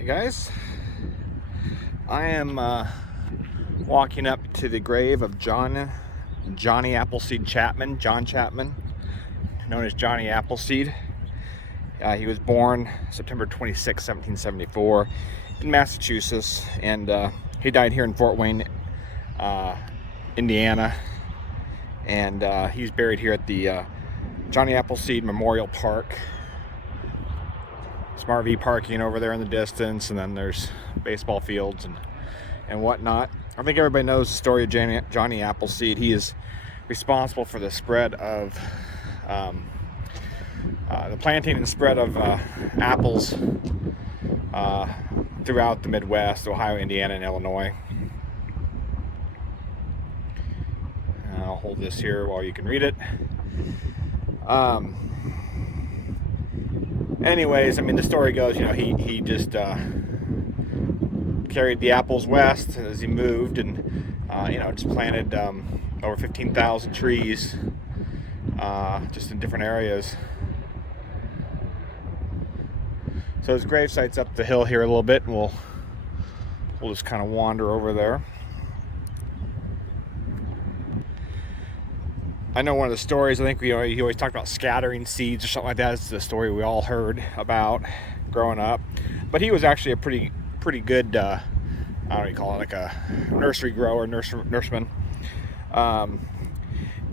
Hey guys, I am walking up to the grave of Johnny Appleseed Chapman, John Chapman, known as Johnny Appleseed. He was born September 26, 1774 in Massachusetts, and he died here in Fort Wayne, Indiana, and he's buried here at the Johnny Appleseed Memorial Park. Some RV parking over there in the distance, and then there's baseball fields and whatnot. I think everybody knows the story of Johnny Appleseed. He is responsible for the spread of the planting and spread of apples throughout the Midwest, Ohio, Indiana, and Illinois. I'll hold this here while you can read it. Anyways, I mean, the story goes, he just carried the apples west as he moved, and just planted over 15,000 trees just in different areas. So his gravesite's up the hill here a little bit, and we'll just kind of wander over there. I know one of the stories, I think he always talked about scattering seeds or something like that. It's the story we all heard about growing up. But he was actually a pretty good, I don't know what you call it, like a nursery grower, nurseryman.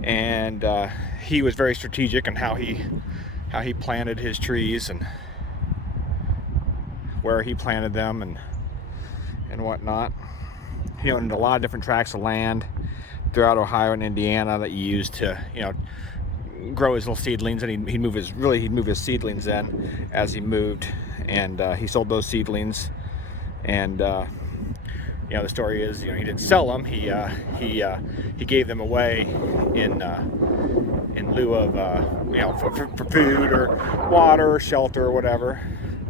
And he was very strategic in how he planted his trees and where he planted them and whatnot. He owned a lot of different tracts of land throughout Ohio and Indiana that he used to, grow his little seedlings, and he'd move his seedlings in as he moved, and he sold those seedlings, and the story is, he didn't sell them. He gave them away in lieu of for food or water or shelter or whatever.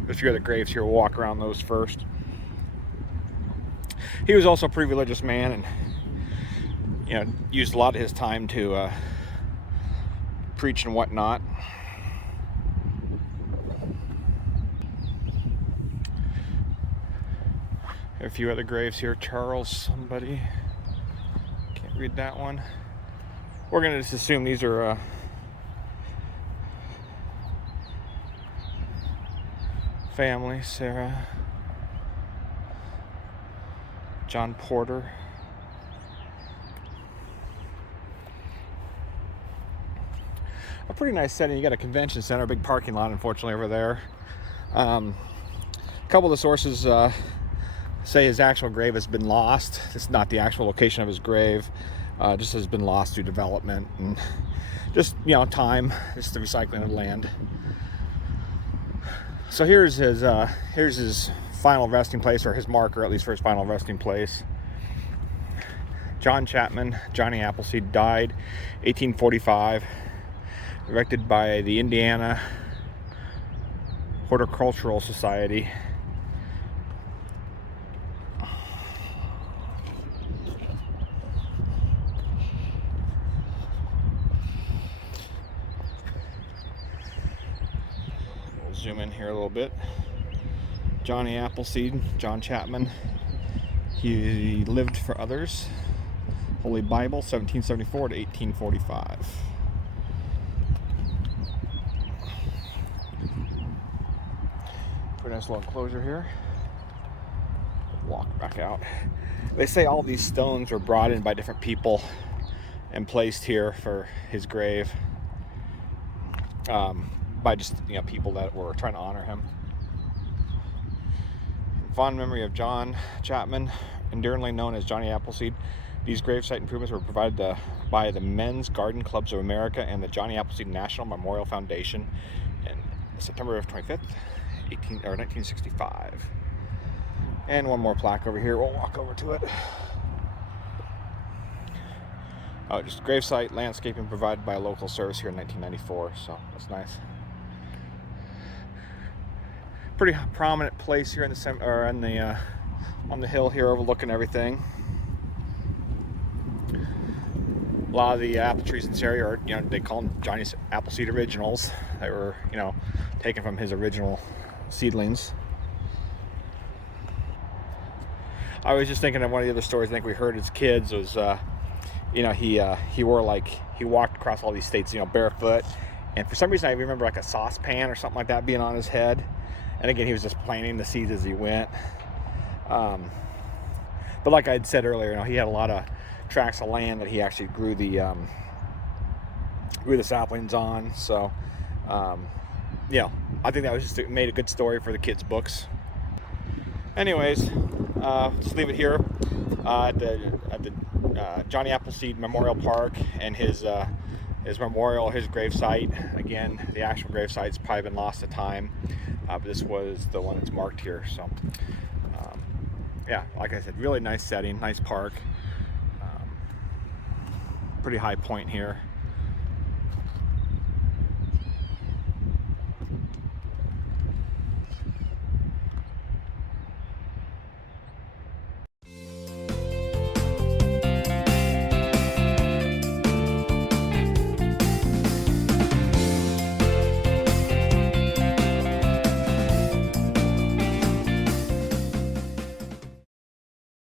There's a few other graves here. We'll walk around those first. He was also a pretty religious man, and used a lot of his time to preach and whatnot. A few other graves here. Charles somebody. Can't read that one. We're going to just assume these are family. Sarah. John Porter. A pretty nice setting. You got a convention center, a big parking lot, unfortunately, over there. A couple of the sources say his actual grave has been lost. It's not the actual location of his grave, just has been lost through development and just time. Just the recycling of land. So here's his final resting place, or his marker, at least for his final resting place. John Chapman, Johnny Appleseed, died 1845. Erected by the Indiana Horticultural Society. We'll zoom in here a little bit. Johnny Appleseed, John Chapman. He lived for others. Holy Bible, 1774 to 1845. Pretty nice little enclosure here. Walk back out. They say all these stones were brought in by different people and placed here for his grave by just people that were trying to honor him. In fond memory of John Chapman, enduringly known as Johnny Appleseed, these gravesite improvements were provided by the Men's Garden Clubs of America and the Johnny Appleseed National Memorial Foundation in September 25th. 1965. And one more plaque over here. We'll walk over to it. Oh, just gravesite landscaping provided by a local service here in 1994. So that's nice. Pretty prominent place here in the on the hill here, overlooking everything. A lot of the apple trees in this area are, they call them Johnny's Appleseed originals. They were, taken from his original seedlings. I was just thinking of one of the other stories I think we heard as kids was, you know, he walked across all these states, you know, barefoot, and for some reason I remember like a saucepan or something like that being on his head, and again he was just planting the seeds as he went. But like I had said earlier, you know, he had a lot of tracts of land that he actually grew the saplings on. So, you know, I think that was just made a good story for the kids' books. Anyways, just leave it here at the Johnny Appleseed Memorial Park and his memorial, his gravesite. Again, the actual gravesite's probably been lost to time, but this was the one that's marked here. So, yeah, like I said, really nice setting, nice park, pretty high point here.